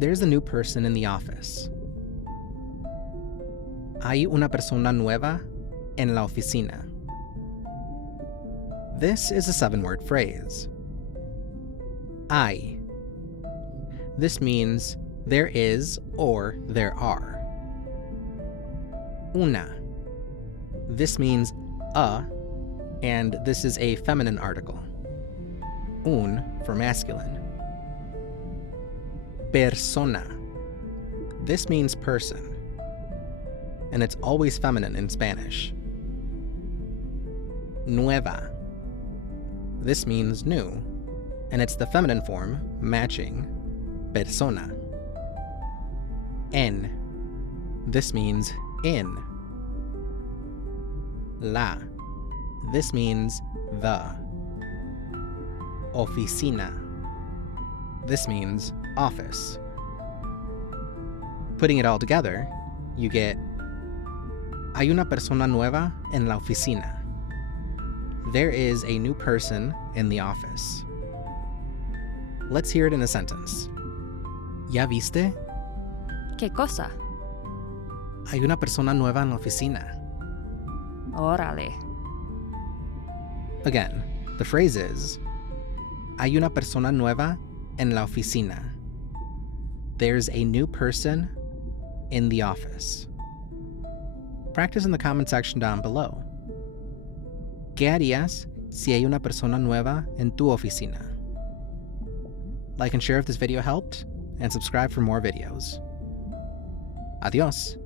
There's a new person in the office. Hay una persona nueva en la oficina. This is a 7-word phrase. Hay. This means there is or there are. Una. This means a, and this is a feminine article. Un for masculine. Persona. This means person, and it's always feminine in Spanish. Nueva. This means new, and it's the feminine form matching persona. En. This means in. La. This means the. Oficina. This means office. Putting it all together, you get hay una persona nueva en la oficina. There is a new person in the office. Let's hear it in a sentence. ¿Ya viste? ¿Qué cosa? Hay una persona nueva en la oficina. Órale. Again, the phrase is hay una persona nueva en la oficina. There's a new person in the office. Practice in the comment section down below. ¿Qué harías si hay una persona nueva en tu oficina? Like and share if this video helped, and subscribe for more videos. Adiós.